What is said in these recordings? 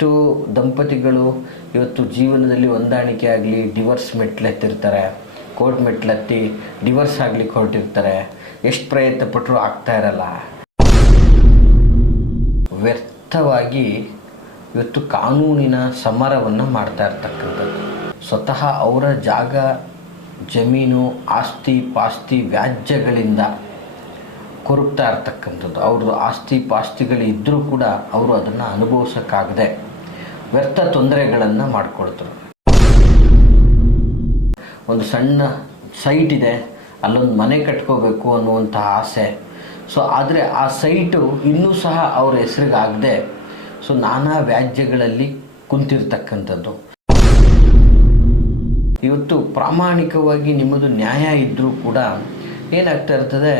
ಎಷ್ಟೋ ದಂಪತಿಗಳು ಇವತ್ತು ಜೀವನದಲ್ಲಿ ಹೊಂದಾಣಿಕೆ ಆಗಲಿ ಡಿವೋರ್ಸ್ ಮೆಟ್ಲೆತ್ತಿರ್ತಾರೆ, ಕೋರ್ಟ್ ಮೆಟ್ಲೆತ್ತಿ ಡಿವೋರ್ಸ್ ಆಗ್ಲಿಕ್ಕೆ ಹೊರಟಿರ್ತಾರೆ. ಎಷ್ಟು ಪ್ರಯತ್ನ ಪಟ್ಟರು ಆಗ್ತಾ ಇರಲ್ಲ. ವ್ಯರ್ಥವಾಗಿ ಇವತ್ತು ಕಾನೂನಿನ ಸಮರವನ್ನು ಮಾಡ್ತಾ ಇರ್ತಕ್ಕಂಥದ್ದು. ಸ್ವತಃ ಅವರ ಜಾಗ, ಜಮೀನು, ಆಸ್ತಿ ಪಾಸ್ತಿ ವ್ಯಾಜ್ಯಗಳಿಂದ ಕೊರಗ್ತಾ ಇರ್ತಕ್ಕಂಥದ್ದು. ಅವ್ರದ್ದು ಆಸ್ತಿ ಪಾಸ್ತಿಗಳಿದ್ದರೂ ಕೂಡ ಅವರು ಅದನ್ನು ಅನುಭವಿಸೋಕ್ಕಾಗದೆ ವ್ಯರ್ಥ ತೊಂದರೆಗಳನ್ನು ಮಾಡಿಕೊಳ್ತಾರೆ. ಒಂದು ಸಣ್ಣ ಸೈಟ್ ಇದೆ, ಅಲ್ಲೊಂದು ಮನೆ ಕಟ್ಕೋಬೇಕು ಅನ್ನುವಂತಹ ಆಸೆ. ಆದರೆ ಆ ಸೈಟು ಇನ್ನೂ ಸಹ ಅವ್ರ ಹೆಸರಿಗಾಗದೆ ನಾನಾ ವ್ಯಾಜ್ಯಗಳಲ್ಲಿ ಕುಂತಿರ್ತಕ್ಕಂಥದ್ದು. ಇವತ್ತು ಪ್ರಾಮಾಣಿಕವಾಗಿ ನಿಮ್ಮದು ನ್ಯಾಯ ಇದ್ದರೂ ಕೂಡ ಏನಾಗ್ತಾ ಇರ್ತದೆ,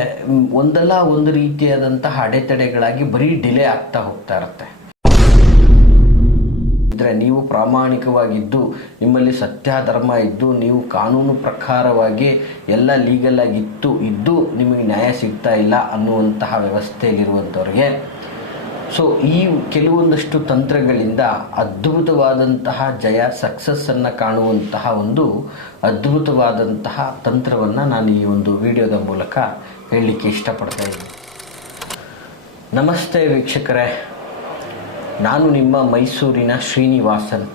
ಒಂದಲ್ಲ ಒಂದು ರೀತಿಯಾದಂತಹ ಅಡೆತಡೆಗಳಾಗಿ ಬರೀ ಡಿಲೇ ಆಗ್ತಾ ಹೋಗ್ತಾ ಇರುತ್ತೆ. ಇದ್ರೆ ನೀವು ಪ್ರಾಮಾಣಿಕವಾಗಿದ್ದು, ನಿಮ್ಮಲ್ಲಿ ಸತ್ಯ ಧರ್ಮ ಇದ್ದು, ನೀವು ಕಾನೂನು ಪ್ರಕಾರವಾಗಿ ಎಲ್ಲ ಲೀಗಲ್ ಆಗಿತ್ತು ಇದ್ದು ನಿಮಗೆ ನ್ಯಾಯ ಸಿಗ್ತಾ ಇಲ್ಲ ಅನ್ನುವಂತಹ ವ್ಯವಸ್ಥೆಯಲ್ಲಿರುವಂಥವ್ರಿಗೆ ಈ ಕೆಲವೊಂದಷ್ಟು ತಂತ್ರಗಳಿಂದ ಅದ್ಭುತವಾದಂತಹ ಜಯ, ಸಕ್ಸಸ್ಸನ್ನು ಕಾಣುವಂತಹ ಒಂದು ಅದ್ಭುತವಾದಂತಹ ತಂತ್ರವನ್ನು ನಾನು ಈ ಒಂದು ವಿಡಿಯೋದ ಮೂಲಕ ಹೇಳಲಿಕ್ಕೆ ಇಷ್ಟಪಡ್ತಾ ಇದ್ದೀನಿ. ನಮಸ್ತೆ ವೀಕ್ಷಕರೇ, ನಾನು ನಿಮ್ಮ ಮೈಸೂರಿನ ಶ್ರೀನಿವಾಸನ್.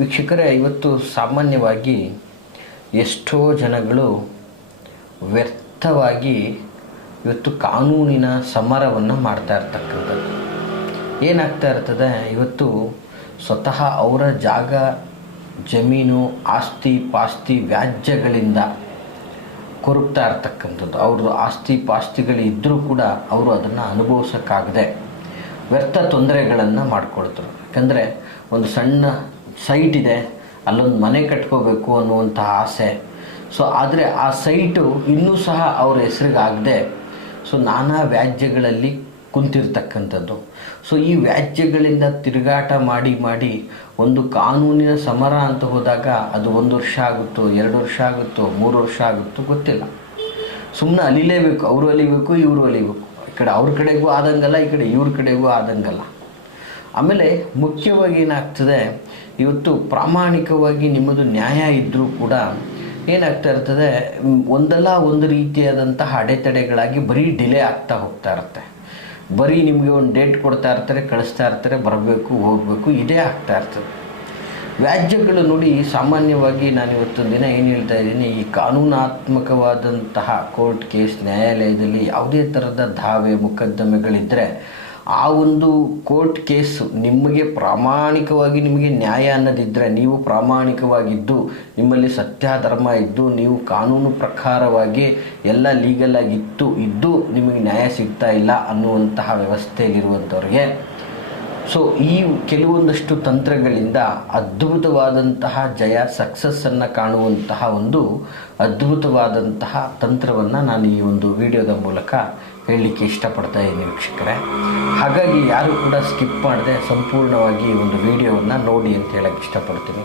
ವೀಕ್ಷಕರೇ, ಇವತ್ತು ಸಾಮಾನ್ಯವಾಗಿ ಎಷ್ಟೋ ಜನಗಳು ವ್ಯರ್ಥವಾಗಿ ಇವತ್ತು ಕಾನೂನಿನ ಸಮರವನ್ನು ಮಾಡ್ತಾ ಇರ್ತಕ್ಕಂಥದ್ದು. ಏನಾಗ್ತಾ ಇರ್ತದೆ, ಇವತ್ತು ಸ್ವತಃ ಅವರ ಜಾಗ, ಜಮೀನು, ಆಸ್ತಿ ಪಾಸ್ತಿ ವ್ಯಾಜ್ಯಗಳಿಂದ ಕೊರಗ್ತಾ ಇರ್ತಕ್ಕಂಥದ್ದು. ಅವ್ರದ್ದು ಆಸ್ತಿ ಪಾಸ್ತಿಗಳಿದ್ದರೂ ಕೂಡ ಅವರು ಅದನ್ನು ಅನುಭವಿಸೋಕ್ಕಾಗದೆ ವ್ಯರ್ಥ ತೊಂದರೆಗಳನ್ನು ಮಾಡಿಕೊಳ್ತಾರೆ. ಯಾಕಂದರೆ ಒಂದು ಸಣ್ಣ ಸೈಟ್ ಇದೆ, ಅಲ್ಲೊಂದು ಮನೆ ಕಟ್ಕೋಬೇಕು ಅನ್ನುವಂತಹ ಆಸೆ. ಆದರೆ ಆ ಸೈಟು ಇನ್ನೂ ಸಹ ಅವ್ರ ಹೆಸರಿಗಾಗದೆ ನಾನಾ ವ್ಯಾಜ್ಯಗಳಲ್ಲಿ ಕುಂತಿರ್ತಕ್ಕಂಥದ್ದು. ಈ ವ್ಯಾಜ್ಯಗಳಿಂದ ತಿರುಗಾಟ ಮಾಡಿ ಮಾಡಿ ಒಂದು ಕಾನೂನಿನ ಸಮರ ಅಂತ ಹೋದಾಗ ಅದು 1 ವರ್ಷ ಆಗುತ್ತೋ, 2 ವರ್ಷ ಆಗುತ್ತೋ, 3 ವರ್ಷ ಆಗುತ್ತೋ ಗೊತ್ತಿಲ್ಲ. ಸುಮ್ಮನೆ ಅಲಿಲೇಬೇಕು, ಅವರು ಅಲಿಬೇಕು, ಇವರು ಅಲಿಬೇಕು. ಈ ಕಡೆ ಅವ್ರ ಕಡೆಗೂ ಆದಂಗಲ್ಲ, ಈ ಕಡೆ ಇವ್ರ ಕಡೆಗೂ ಆದಂಗಲ್ಲ. ಆಮೇಲೆ ಮುಖ್ಯವಾಗಿ ಏನಾಗ್ತದೆ, ಇವತ್ತು ಪ್ರಾಮಾಣಿಕವಾಗಿ ನಿಮ್ಮದು ನ್ಯಾಯ ಇದ್ದರೂ ಕೂಡ ಏನಾಗ್ತಾ ಇರ್ತದೆ, ಒಂದಲ್ಲ ಒಂದು ರೀತಿಯಾದಂತಹ ಅಡೆತಡೆಗಳಾಗಿ ಬರೀ ಡಿಲೇ ಆಗ್ತಾ ಹೋಗ್ತಾ ಇರುತ್ತೆ. ಬರೀ ನಿಮಗೆ ಒಂದು ಡೇಟ್ ಕೊಡ್ತಾ ಇರ್ತಾರೆ, ಕಳಿಸ್ತಾ ಇರ್ತಾರೆ, ಬರಬೇಕು ಹೋಗಬೇಕು, ಇದೇ ಆಗ್ತಾ ಇರ್ತದೆ. ವ್ಯಾಜ್ಯಗಳು ನೋಡಿ, ಸಾಮಾನ್ಯವಾಗಿ ನಾನು ಇವತ್ತೊಂದು ದಿನ ಏನು ಹೇಳ್ತಾ ಇದ್ದೀನಿ, ಈ ಕಾನೂನಾತ್ಮಕವಾದಂತಹ ಕೋರ್ಟ್ ಕೇಸ್, ನ್ಯಾಯಾಲಯದಲ್ಲಿ ಯಾವುದೇ ಥರದ ದಾವೆ ಮೊಕದ್ದಮೆಗಳಿದ್ದರೆ ಆ ಒಂದು ಕೋರ್ಟ್ ಕೇಸು ನಿಮಗೆ ಪ್ರಾಮಾಣಿಕವಾಗಿ ನಿಮಗೆ ನ್ಯಾಯ ಅನ್ನೋದಿದ್ದರೆ, ನೀವು ಪ್ರಾಮಾಣಿಕವಾಗಿದ್ದು, ನಿಮ್ಮಲ್ಲಿ ಸತ್ಯ ಧರ್ಮ ಇದ್ದು, ನೀವು ಕಾನೂನು ಪ್ರಕಾರವಾಗಿ ಎಲ್ಲ ಲೀಗಲ್ ಆಗಿತ್ತು ಇದ್ದು ನಿಮಗೆ ನ್ಯಾಯ ಸಿಗ್ತಾ ಇಲ್ಲ ಅನ್ನುವಂತಹ ವ್ಯವಸ್ಥೆಯಲ್ಲಿರುವಂಥವ್ರಿಗೆ ಈ ಕೆಲವೊಂದಷ್ಟು ತಂತ್ರಗಳಿಂದ ಅದ್ಭುತವಾದಂತಹ ಜಯ, ಸಕ್ಸಸ್ಸನ್ನು ಕಾಣುವಂತಹ ಒಂದು ಅದ್ಭುತವಾದಂತಹ ತಂತ್ರವನ್ನು ನಾನು ಈ ಒಂದು ವಿಡಿಯೋದ ಮೂಲಕ ಹೇಳಲಿಕ್ಕೆ ಇಷ್ಟಪಡ್ತಾ ಇದ್ದೀನಿ ವೀಕ್ಷಕರೇ. ಹಾಗಾಗಿ ಯಾರು ಕೂಡ ಸ್ಕಿಪ್ ಮಾಡದೆ ಸಂಪೂರ್ಣವಾಗಿ ಈ ಒಂದು ವಿಡಿಯೋವನ್ನು ನೋಡಿ ಅಂತ ಹೇಳಕ್ಕೆ ಇಷ್ಟಪಡ್ತೀನಿ.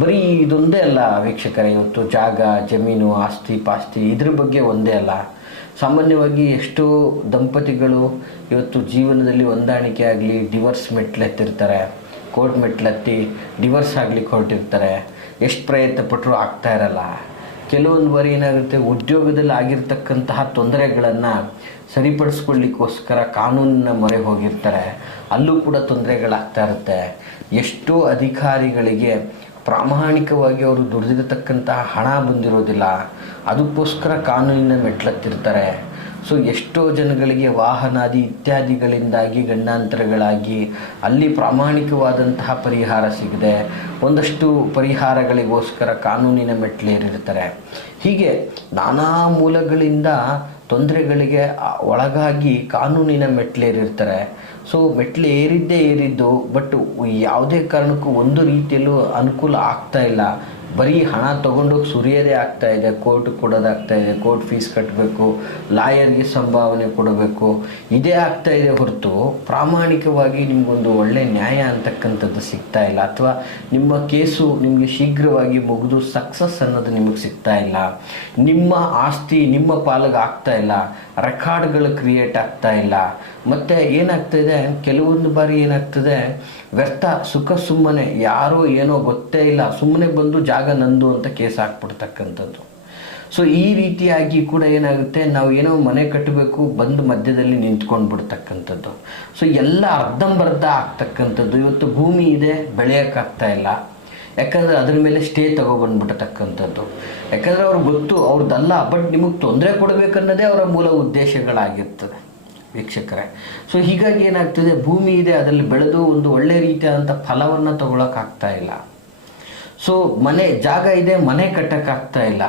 ಬರೀ ಇದೊಂದೇ ಅಲ್ಲ ವೀಕ್ಷಕರೇ, ಇವತ್ತು ಜಾಗ, ಜಮೀನು, ಆಸ್ತಿ ಪಾಸ್ತಿ ಇದ್ರ ಬಗ್ಗೆ ಒಂದೇ ಅಲ್ಲ. ಸಾಮಾನ್ಯವಾಗಿ ಎಷ್ಟೋ ದಂಪತಿಗಳು ಇವತ್ತು ಜೀವನದಲ್ಲಿ ಹೊಂದಾಣಿಕೆ ಆಗಲಿ ಡಿವೋರ್ಸ್ ಮೆಟ್ಲೆತ್ತಿರ್ತಾರೆ, ಕೋರ್ಟ್ ಮೆಟ್ಲೆತ್ತಿ ಡಿವೋರ್ಸ್ ಆಗ್ಲಿಕ್ಕೆ ಹೊರಟಿರ್ತಾರೆ. ಎಷ್ಟು ಪ್ರಯತ್ನ ಪಟ್ಟರು ಆಗ್ತಾ ಇರಲ್ಲ. ಕೆಲವೊಂದು ಬಾರಿ ಏನಾಗುತ್ತೆ, ಉದ್ಯೋಗದಲ್ಲಿ ಆಗಿರ್ತಕ್ಕಂತಹ ತೊಂದರೆಗಳನ್ನು ಸರಿಪಡಿಸ್ಕೊಳ್ಳಿಕ್ಕೋಸ್ಕರ ಕಾನೂನಿನ ಮೊರೆ ಹೋಗಿರ್ತಾರೆ, ಅಲ್ಲೂ ಕೂಡ ತೊಂದರೆಗಳಾಗ್ತಾ ಇರುತ್ತೆ. ಎಷ್ಟೋ ಅಧಿಕಾರಿಗಳಿಗೆ ಪ್ರಾಮಾಣಿಕವಾಗಿ ಅವರು ದುಡಿದಿರತಕ್ಕಂತಹ ಹಣ ಬಂದಿರೋದಿಲ್ಲ, ಅದಕ್ಕೋಸ್ಕರ ಕಾನೂನಿನ ಮೆಟ್ಲತ್ತಿರ್ತಾರೆ. ಎಷ್ಟೋ ಜನಗಳಿಗೆ ವಾಹನಾದಿ ಇತ್ಯಾದಿಗಳಿಂದಾಗಿ ಗಂಡಾಂತರಗಳಾಗಿ ಅಲ್ಲಿ ಪ್ರಾಮಾಣಿಕವಾದಂತಹ ಪರಿಹಾರ ಸಿಗದೆ ಒಂದಷ್ಟು ಪರಿಹಾರಗಳಿಗೋಸ್ಕರ ಕಾನೂನಿನ ಮೆಟ್ಲೇರಿರ್ತಾರೆ. ಹೀಗೆ ನಾನಾ ಮೂಲಗಳಿಂದ ತೊಂದರೆಗಳಿಗೆ ಒಳಗಾಗಿ ಕಾನೂನಿನ ಮೆಟ್ಲೇರಿರ್ತಾರೆ. ಮೆಟ್ಲು ಏರಿದ್ದು ಬಟ್ ಯಾವುದೇ ಕಾರಣಕ್ಕೂ ಒಂದು ರೀತಿಯಲ್ಲೂ ಅನುಕೂಲ ಆಗ್ತಾ ಇಲ್ಲ. ಬರೀ ಹಣ ತೊಗೊಂಡೋಗಿ ಸುರಿಯೋದೇ ಆಗ್ತಾಯಿದೆ, ಕೋರ್ಟ್ಗೆ ಕೊಡೋದಾಗ್ತಾಯಿದೆ, ಕೋರ್ಟ್ ಫೀಸ್ ಕಟ್ಟಬೇಕು, ಲಾಯರ್ಗೆ ಸಂಭಾವನೆ ಕೊಡಬೇಕು, ಇದೇ ಆಗ್ತಾಯಿದೆ ಹೊರತು ಪ್ರಾಮಾಣಿಕವಾಗಿ ನಿಮಗೊಂದು ಒಳ್ಳೆಯ ನ್ಯಾಯ ಅಂತಕ್ಕಂಥದ್ದು ಸಿಗ್ತಾ ಇಲ್ಲ. ಅಥವಾ ನಿಮ್ಮ ಕೇಸು ನಿಮಗೆ ಶೀಘ್ರವಾಗಿ ಮುಗಿದು ಸಕ್ಸಸ್ ಅನ್ನೋದು ನಿಮಗೆ ಸಿಗ್ತಾ ಇಲ್ಲ. ನಿಮ್ಮ ಆಸ್ತಿ ನಿಮ್ಮ ಪಾಲಿಗೆ ಆಗ್ತಾ ಇಲ್ಲ, ರೆಕಾರ್ಡ್ಗಳು ಕ್ರಿಯೇಟ್ ಆಗ್ತಾ ಇಲ್ಲ. ಮತ್ತು ಏನಾಗ್ತಾಯಿದೆ, ಕೆಲವೊಂದು ಬಾರಿ ಏನಾಗ್ತದೆ, ವ್ಯರ್ಥ ಸುಖ ಸುಮ್ಮನೆ ಯಾರೋ ಏನೋ ಗೊತ್ತೇ ಇಲ್ಲ, ಸುಮ್ಮನೆ ಬಂದು ಜಾಗ ನಂದು ಅಂತ ಕೇಸ್ ಹಾಕ್ಬಿಡ್ತಕ್ಕಂಥದ್ದು. ಸೊ ಈ ರೀತಿಯಾಗಿ ಕೂಡ ಏನಾಗುತ್ತೆ, ನಾವು ಏನೋ ಮನೆ ಕಟ್ಟಬೇಕು, ಬಂದು ಮಧ್ಯದಲ್ಲಿ ನಿಂತ್ಕೊಂಡು ಬಿಡ್ತಕ್ಕಂಥದ್ದು. ಸೊ ಎಲ್ಲ ಅರ್ಧಂಬರ್ಧ ಆಗ್ತಕ್ಕಂಥದ್ದು. ಇವತ್ತು ಭೂಮಿ ಇದೆ, ಬೆಳೆಯೋಕ್ಕಾಗ್ತಾ ಇಲ್ಲ, ಯಾಕಂದರೆ ಅದ್ರ ಮೇಲೆ ಸ್ಟೇ ತೊಗೊಬಂದ್ಬಿಟ್ಟತಕ್ಕಂಥದ್ದು. ಯಾಕಂದರೆ ಅವ್ರಿಗೆ ಗೊತ್ತು ಅವ್ರದ್ದಲ್ಲ, ಬಟ್ ನಿಮಗೆ ತೊಂದರೆ ಕೊಡಬೇಕನ್ನೋದೇ ಅವರ ಮೂಲ ಉದ್ದೇಶಗಳಾಗಿರ್ತದೆ ವೀಕ್ಷಕರೇ. ಸೊ ಹೀಗಾಗಿ ಏನಾಗ್ತದೆ, ಭೂಮಿ ಇದೆ, ಅದರಲ್ಲಿ ಬೆಳೆದು ಒಂದು ಒಳ್ಳೆಯ ರೀತಿಯಾದಂಥ ಫಲವನ್ನು ತೊಗೊಳಕ್ಕಾಗ್ತಾ ಇಲ್ಲ. ಸೊ ಮನೆ ಜಾಗ ಇದೆ, ಮನೆ ಕಟ್ಟೋಕ್ಕಾಗ್ತಾ ಇಲ್ಲ.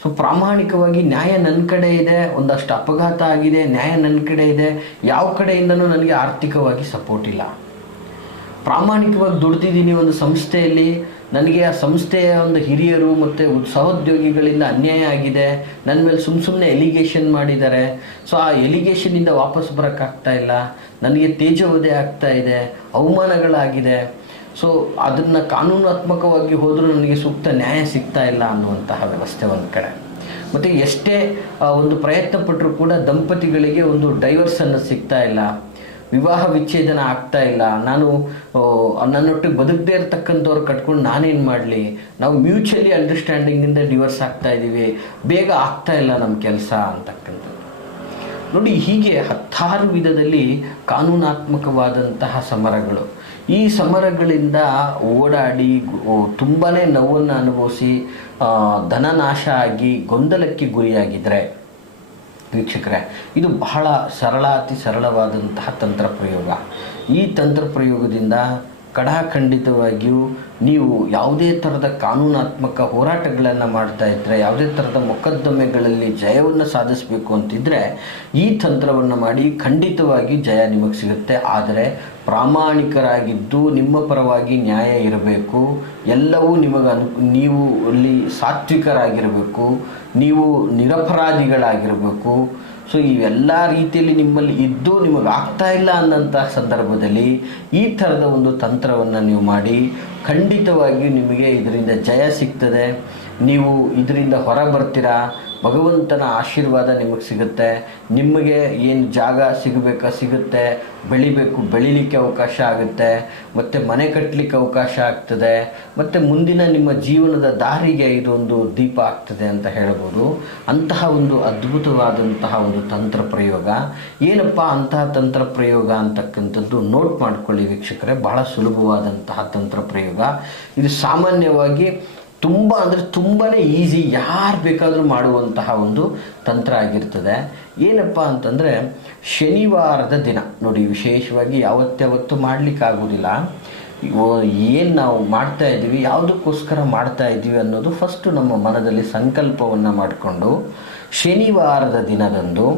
ಸೊ ಪ್ರಾಮಾಣಿಕವಾಗಿ ನ್ಯಾಯ ನನ್ನ ಕಡೆ ಇದೆ, ಒಂದಷ್ಟು ಅಪಘಾತ ಆಗಿದೆ, ನ್ಯಾಯ ನನ್ನ ಕಡೆ ಇದೆ, ಯಾವ ಕಡೆಯಿಂದನೂ ನನಗೆ ಆರ್ಥಿಕವಾಗಿ ಸಪೋರ್ಟ್ ಇಲ್ಲ. ಪ್ರಾಮಾಣಿಕವಾಗಿ ದುಡ್ದಿದ್ದೀನಿ ಒಂದು ಸಂಸ್ಥೆಯಲ್ಲಿ, ನನಗೆ ಆ ಸಂಸ್ಥೆಯ ಒಂದು ಹಿರಿಯರು ಮತ್ತು ಸಹೋದ್ಯೋಗಿಗಳಿಂದ ಅನ್ಯಾಯ ಆಗಿದೆ, ನನ್ನ ಮೇಲೆ ಸುಮ್ಮನೆ ಎಲಿಗೇಷನ್ ಮಾಡಿದ್ದಾರೆ. ಸೊ ಆ ಎಲಿಗೇಷನಿಂದ ವಾಪಸ್ ಬರೋಕ್ಕಾಗ್ತಾ ಇಲ್ಲ, ನನಗೆ ತೇಜೋವಧೆ ಆಗ್ತಾ ಇದೆ, ಅವಮಾನಗಳಾಗಿದೆ. ಸೊ ಅದನ್ನು ಕಾನೂನಾತ್ಮಕವಾಗಿ ಹೋದರೂ ನನಗೆ ಸೂಕ್ತ ನ್ಯಾಯ ಸಿಗ್ತಾ ಇಲ್ಲ ಅನ್ನುವಂತಹ ವ್ಯವಸ್ಥೆ ಒಂದು ಕಡೆ. ಮತ್ತು ಎಷ್ಟೇ ಒಂದು ಪ್ರಯತ್ನ ಪಟ್ಟರೂ ಕೂಡ ದಂಪತಿಗಳಿಗೆ ಒಂದು ಡೈವರ್ಸನ್ನು ಸಿಗ್ತಾ ಇಲ್ಲ, ವಿವಾಹ ವಿಚ್ಛೇದನ ಆಗ್ತಾ ಇಲ್ಲ. ನಾನು ನನ್ನೊಟ್ಟಿಗೆ ಬದುಕದೇ ಇರತಕ್ಕಂಥವ್ರು ಕಟ್ಕೊಂಡು ನಾನೇನು ಮಾಡಲಿ, ನಾವು ಮ್ಯೂಚುವಲಿ ಅಂಡರ್ಸ್ಟ್ಯಾಂಡಿಂಗಿಂದ ಡಿವೋರ್ಸ್ ಆಗ್ತಾ ಇದ್ದೀವಿ, ಬೇಗ ಆಗ್ತಾ ಇಲ್ಲ ನಮ್ಮ ಕೆಲಸ ಅಂತಕ್ಕಂಥದ್ದು. ನೋಡಿ, ಹೀಗೆ ಹತ್ತಾರು ವಿಧದಲ್ಲಿ ಕಾನೂನಾತ್ಮಕವಾದಂತಹ ಸಮರಗಳು. ಈ ಸಮರಗಳಿಂದ ಓಡಾಡಿ ತುಂಬಾ ನೋವನ್ನು ಅನುಭವಿಸಿ ಧನನಾಶ ಆಗಿ ಗೊಂದಲಕ್ಕೆ ಗುರಿಯಾಗಿದ್ದರೆ ವೀಕ್ಷಕರೇ, ಇದು ಬಹಳ ಅತಿ ಸರಳವಾದಂತಹ ತಂತ್ರ ಪ್ರಯೋಗ. ಈ ತಂತ್ರ ಪ್ರಯೋಗದಿಂದ ಖಂಡಿತವಾಗಿಯೂ ನೀವು ಯಾವುದೇ ಥರದ ಕಾನೂನಾತ್ಮಕ ಹೋರಾಟಗಳನ್ನು ಮಾಡ್ತಾ ಇದ್ದರೆ, ಯಾವುದೇ ಥರದ ಮೊಕದ್ದಮೆಗಳಲ್ಲಿ ಜಯವನ್ನು ಸಾಧಿಸಬೇಕು ಅಂತಿದ್ದರೆ ಈ ತಂತ್ರವನ್ನು ಮಾಡಿ ಖಂಡಿತವಾಗಿ ಜಯ ನಿಮಗೆ ಸಿಗುತ್ತೆ. ಆದರೆ ಪ್ರಾಮಾಣಿಕರಾಗಿದ್ದು ನಿಮ್ಮ ಪರವಾಗಿ ನ್ಯಾಯ ಇರಬೇಕು, ಎಲ್ಲವೂ ನೀವು ಅಲ್ಲಿ ಸಾತ್ವಿಕರಾಗಿರಬೇಕು, ನೀವು ನಿರಪರಾಧಿಗಳಾಗಿರಬೇಕು. ಸೊ ಇವೆಲ್ಲ ರೀತಿಯಲ್ಲಿ ನಿಮ್ಮಲ್ಲಿ ಇದ್ದು ನಿಮಗೆ ಆಗ್ತಾ ಇಲ್ಲ ಅನ್ನೋಂತಹ ಸಂದರ್ಭದಲ್ಲಿ ಈ ಥರದ ಒಂದು ತಂತ್ರವನ್ನು ನೀವು ಮಾಡಿ ಖಂಡಿತವಾಗಿಯೂ ನಿಮಗೆ ಇದರಿಂದ ಜಯ ಸಿಗ್ತದೆ. ನೀವು ಇದರಿಂದ ಹೊರ ಬರ್ತೀರಾ, ಭಗವಂತನ ಆಶೀರ್ವಾದ ನಿಮಗೆ ಸಿಗುತ್ತೆ. ನಿಮಗೆ ಏನು ಜಾಗ ಸಿಗುತ್ತೆ, ಬೆಳಿಲಿಕ್ಕೆ ಅವಕಾಶ ಆಗುತ್ತೆ, ಮತ್ತು ಮನೆ ಕಟ್ಟಲಿಕ್ಕೆ ಅವಕಾಶ ಆಗ್ತದೆ, ಮತ್ತು ಮುಂದಿನ ನಿಮ್ಮ ಜೀವನದ ದಾರಿಗೆ ಇದೊಂದು ದೀಪ ಆಗ್ತದೆ ಅಂತ ಹೇಳ್ಬೋದು. ಅಂತಹ ಒಂದು ಅದ್ಭುತವಾದಂತಹ ಒಂದು ತಂತ್ರ ಪ್ರಯೋಗ. ಏನಪ್ಪ ಅಂತಹ ತಂತ್ರ ಪ್ರಯೋಗ ಅಂತಕ್ಕಂಥದ್ದು ನೋಟ್ ಮಾಡ್ಕೊಳ್ಳಿ ವೀಕ್ಷಕರೇ. ಬಹಳ ಸುಲಭವಾದಂತಹ ತಂತ್ರ ಪ್ರಯೋಗ ಇದು. ಸಾಮಾನ್ಯವಾಗಿ ತುಂಬಾ ಈಸಿ, ಯಾರು ಬೇಕಾದರೂ ಮಾಡುವಂತಹ ಒಂದು ತಂತ್ರ ಆಗಿರ್ತದೆ. ಏನಪ್ಪ ಅಂತಂದರೆ ಶನಿವಾರದ ದಿನ ನೋಡಿ, ವಿಶೇಷವಾಗಿ ಯಾವತ್ತಾವತ್ತು ಮಾಡಲಿಕ್ಕಾಗೋದಿಲ್ಲ. ಏನು ನಾವು ಮಾಡ್ತಾ ಇದ್ದೀವಿ, ಯಾವುದಕ್ಕೋಸ್ಕರ ಮಾಡ್ತಾ ಇದ್ದೀವಿ ಅನ್ನೋದು ಫಸ್ಟು ನಮ್ಮ ಮನದಲ್ಲಿ ಸಂಕಲ್ಪವನ್ನು ಮಾಡಿಕೊಂಡು ಶನಿವಾರದ ದಿನದಂದು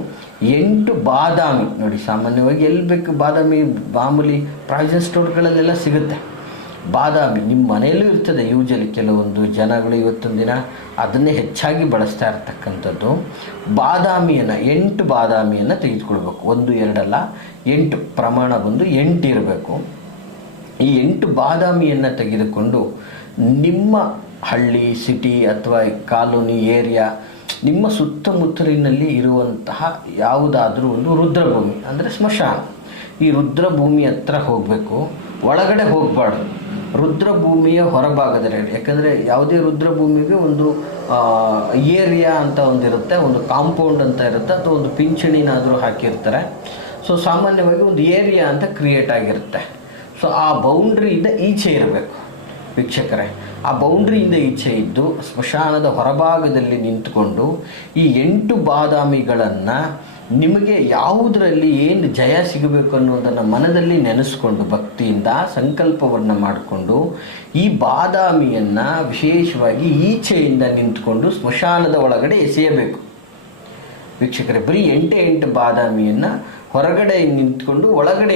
8 ಬಾದಾಮಿ ನೋಡಿ, ಸಾಮಾನ್ಯವಾಗಿ ಎಲ್ಲಿ ಬೇಕು ಬಾದಾಮಿ, ಮಾಮೂಲಿ ಪ್ರಾವಿಷನ್ ಸ್ಟೋರ್ಗಳಲ್ಲೆಲ್ಲ ಸಿಗುತ್ತೆ. ಬಾದಾಮಿ ನಿಮ್ಮ ಮನೆಯಲ್ಲೂ ಇರ್ತದೆ. ಯೂಶಲಿ ಕೆಲವೊಂದು ಜನಗಳು ಇವತ್ತೊಂದು ದಿನ ಅದನ್ನೇ ಹೆಚ್ಚಾಗಿ ಬಳಸ್ತಾ ಇರ್ತಕ್ಕಂಥದ್ದು. ಬಾದಾಮಿಯನ್ನು 8 ಬಾದಾಮಿಯನ್ನು ತೆಗೆದುಕೊಳ್ಬೇಕು. 1 2 ಅಲ್ಲ, 8 ಪ್ರಮಾಣ ಬಂದು 8 ಇರಬೇಕು. ಈ 8 ಬಾದಾಮಿಯನ್ನು ತೆಗೆದುಕೊಂಡು ನಿಮ್ಮ ಹಳ್ಳಿ, ಸಿಟಿ ಅಥವಾ ಕಾಲೋನಿ ಏರಿಯಾ, ನಿಮ್ಮ ಸುತ್ತಮುತ್ತಲಿನಲ್ಲಿ ಇರುವಂತಹ ಯಾವುದಾದ್ರೂ ಒಂದು ರುದ್ರಭೂಮಿ ಅಂದರೆ ಸ್ಮಶಾನ, ಈ ರುದ್ರಭೂಮಿ ಹತ್ರ ಹೋಗಬೇಕು. ಒಳಗಡೆ ಹೋಗಬಾರ್ದು, ರುದ್ರಭೂಮಿಯ ಹೊರಭಾಗದಲ್ಲಿ. ಯಾಕಂದರೆ ಯಾವುದೇ ರುದ್ರಭೂಮಿಗೆ ಒಂದು ಏರಿಯಾ ಅಂತ ಒಂದಿರುತ್ತೆ, ಒಂದು ಕಾಂಪೌಂಡ್ ಅಂತ ಇರುತ್ತೆ, ಅಥವಾ ಒಂದು ಪಿಂಚಣಿನಾದರೂ ಹಾಕಿರ್ತಾರೆ. ಸೊ ಸಾಮಾನ್ಯವಾಗಿ ಒಂದು ಏರಿಯಾ ಅಂತ ಕ್ರಿಯೇಟ್ ಆಗಿರುತ್ತೆ. ಸೊ ಆ ಬೌಂಡ್ರಿಯಿಂದ ಈಚೆ ಇರಬೇಕು ವೀಕ್ಷಕರೇ. ಆ ಬೌಂಡ್ರಿಯಿಂದ ಈಚೆ ಇದ್ದು ಸ್ಮಶಾನದ ಹೊರಭಾಗದಲ್ಲಿ ನಿಂತುಕೊಂಡು ಈ 8 ಬಾದಾಮಿಗಳನ್ನು ನಿಮಗೆ ಯಾವುದರಲ್ಲಿ ಏನು ಜಯ ಸಿಗಬೇಕು ಅನ್ನೋದನ್ನು ಮನದಲ್ಲಿ ನೆನೆಸ್ಕೊಂಡು ಭಕ್ತಿಯಿಂದ ಸಂಕಲ್ಪವನ್ನು ಮಾಡಿಕೊಂಡು ಈ ಬಾದಾಮಿಯನ್ನು ವಿಶೇಷವಾಗಿ ಈಚೆಯಿಂದ ನಿಂತ್ಕೊಂಡು ಸ್ಮಶಾನದ ಒಳಗಡೆ ಎಸೆಯಬೇಕು ವೀಕ್ಷಕರೇ. ಬರೀ 8 ಬಾದಾಮಿಯನ್ನು ಹೊರಗಡೆ ನಿಂತ್ಕೊಂಡು ಒಳಗಡೆ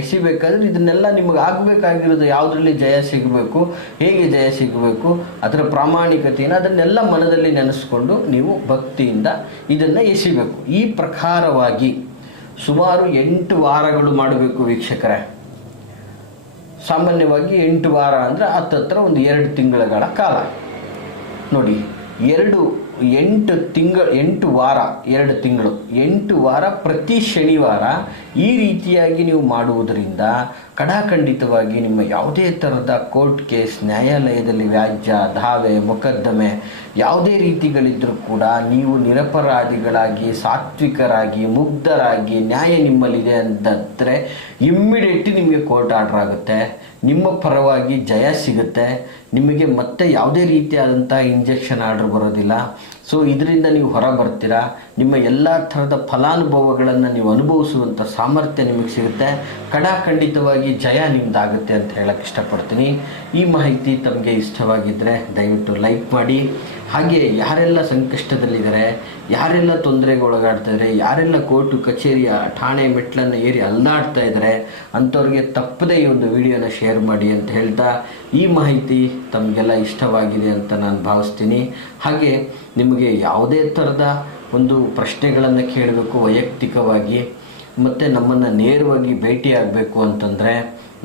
ಎಸಿಬೇಕಾದ್ರೆ ಇದನ್ನೆಲ್ಲ ನಿಮಗೆ ಆಗಬೇಕಾಗಿರೋದು ಯಾವುದರಲ್ಲಿ ಜಯ ಸಿಗಬೇಕು, ಹೇಗೆ ಜಯ ಸಿಗಬೇಕು, ಅದರ ಪ್ರಾಮಾಣಿಕತೆಯನ್ನು ಅದನ್ನೆಲ್ಲ ಮನದಲ್ಲಿ ನೆನೆಸ್ಕೊಂಡು ನೀವು ಭಕ್ತಿಯಿಂದ ಇದನ್ನು ಎಸಿಬೇಕು. ಈ ಪ್ರಕಾರವಾಗಿ ಸುಮಾರು 8 ವಾರಗಳು ಮಾಡಬೇಕು ವೀಕ್ಷಕರೇ. ಸಾಮಾನ್ಯವಾಗಿ 8 ವಾರ ಅಂದರೆ ಹತ್ತತ್ರ ಒಂದು 2 ತಿಂಗಳ ಕಾಲ ನೋಡಿ. 8 ವಾರ 2 ತಿಂಗಳು 8 ವಾರ ಪ್ರತಿ ಶನಿವಾರ ಈ ರೀತಿಯಾಗಿ ನೀವು ಮಾಡುವುದರಿಂದ ಕಡಾಖಂಡಿತವಾಗಿ ನಿಮ್ಮ ಯಾವುದೇ ಥರದ ಕೋರ್ಟ್ ಕೇಸ್, ನ್ಯಾಯಾಲಯದಲ್ಲಿ ವ್ಯಾಜ್ಯ, ದಾವೆ, ಮೊಕದ್ದಮೆ ಯಾವುದೇ ರೀತಿಗಳಿದ್ದರೂ ಕೂಡ ನೀವು ನಿರಪರಾಧಿಗಳಾಗಿ, ಸಾತ್ವಿಕರಾಗಿ, ಮುಗ್ಧರಾಗಿ ನ್ಯಾಯ ನಿಮ್ಮಲ್ಲಿದೆ ಅಂತಂದರೆ ಇಮ್ಮಿಡಿಯೇಟ್ಲಿ ನಿಮಗೆ ಕೋರ್ಟ್ ಆರ್ಡರ್ ಆಗುತ್ತೆ, ನಿಮ್ಮ ಪರವಾಗಿ ಜಯ ಸಿಗುತ್ತೆ, ನಿಮಗೆ ಮತ್ತೆ ಯಾವುದೇ ರೀತಿಯಾದಂಥ ಇಂಜೆಕ್ಷನ್ ಆರ್ಡರ್ ಬರೋದಿಲ್ಲ. ಸೊ ಇದರಿಂದ ನೀವು ಹೊರ ಬರ್ತೀರಾ, ನಿಮ್ಮ ಎಲ್ಲ ಥರದ ಫಲಾನುಭವಗಳನ್ನು ನೀವು ಅನುಭವಿಸುವಂಥ ಸಾಮರ್ಥ್ಯ ನಿಮಗೆ ಸಿಗುತ್ತೆ, ಕಡಾಖಂಡಿತವಾಗಿ ಜಯ ನಿಮ್ಮದಾಗುತ್ತೆ ಅಂತ ಹೇಳಕ್ಕೆ ಇಷ್ಟಪಡ್ತೀನಿ. ಈ ಮಾಹಿತಿ ತಮಗೆ ಇಷ್ಟವಾಗಿದ್ದರೆ ದಯವಿಟ್ಟು ಲೈಕ್ ಮಾಡಿ. ಹಾಗೆ ಯಾರೆಲ್ಲ ಸಂಕಷ್ಟದಲ್ಲಿದ್ದಾರೆ, ಯಾರೆಲ್ಲ ತೊಂದರೆಗೆ ಒಳಗಾಡ್ತಾಯಿದ್ದಾರೆ, ಯಾರೆಲ್ಲ ಕೋರ್ಟು ಕಚೇರಿಯ ಠಾಣೆ ಮೆಟ್ಲನ್ನು ಏರಿ ಅಲ್ಲಾಡ್ತಾ ಇದ್ದಾರೆ ಅಂಥವ್ರಿಗೆ ತಪ್ಪದೇ ಈ ಒಂದು ವಿಡಿಯೋನ ಶೇರ್ ಮಾಡಿ ಅಂತ ಹೇಳ್ತಾ, ಈ ಮಾಹಿತಿ ತಮಗೆಲ್ಲ ಇಷ್ಟವಾಗಿದೆ ಅಂತ ನಾನು ಭಾವಿಸ್ತೀನಿ. ಹಾಗೆ ನಿಮಗೆ ಯಾವುದೇ ಥರದ ಒಂದು ಪ್ರಶ್ನೆಗಳನ್ನು ಕೇಳಬೇಕು ವೈಯಕ್ತಿಕವಾಗಿ ಮತ್ತು ನಮ್ಮನ್ನು ನೇರವಾಗಿ ಭೇಟಿಯಾಗಬೇಕು ಅಂತಂದರೆ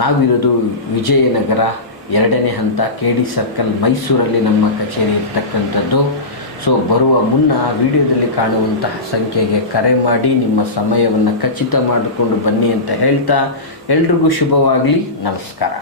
ನಾವಿರೋದು ವಿಜಯನಗರ 2ನೇ ಹಂತ KD ಸರ್ಕಲ್, ಮೈಸೂರಲ್ಲಿ ನಮ್ಮ ಕಚೇರಿ ಇರ್ತಕ್ಕಂಥದ್ದು. ಸೊ ಬರುವ ಮುನ್ನ ವಿಡಿಯೋದಲ್ಲಿ ಕಾಣುವಂತಹ ಸಂಖ್ಯೆಗೆ ಕರೆ ಮಾಡಿ ನಿಮ್ಮ ಸಮಯವನ್ನು ಖಚಿತ ಮಾಡಿಕೊಂಡು ಬನ್ನಿ ಅಂತ ಹೇಳ್ತಾ ಎಲ್ರಿಗೂ ಶುಭವಾಗಲಿ. ನಮಸ್ಕಾರ.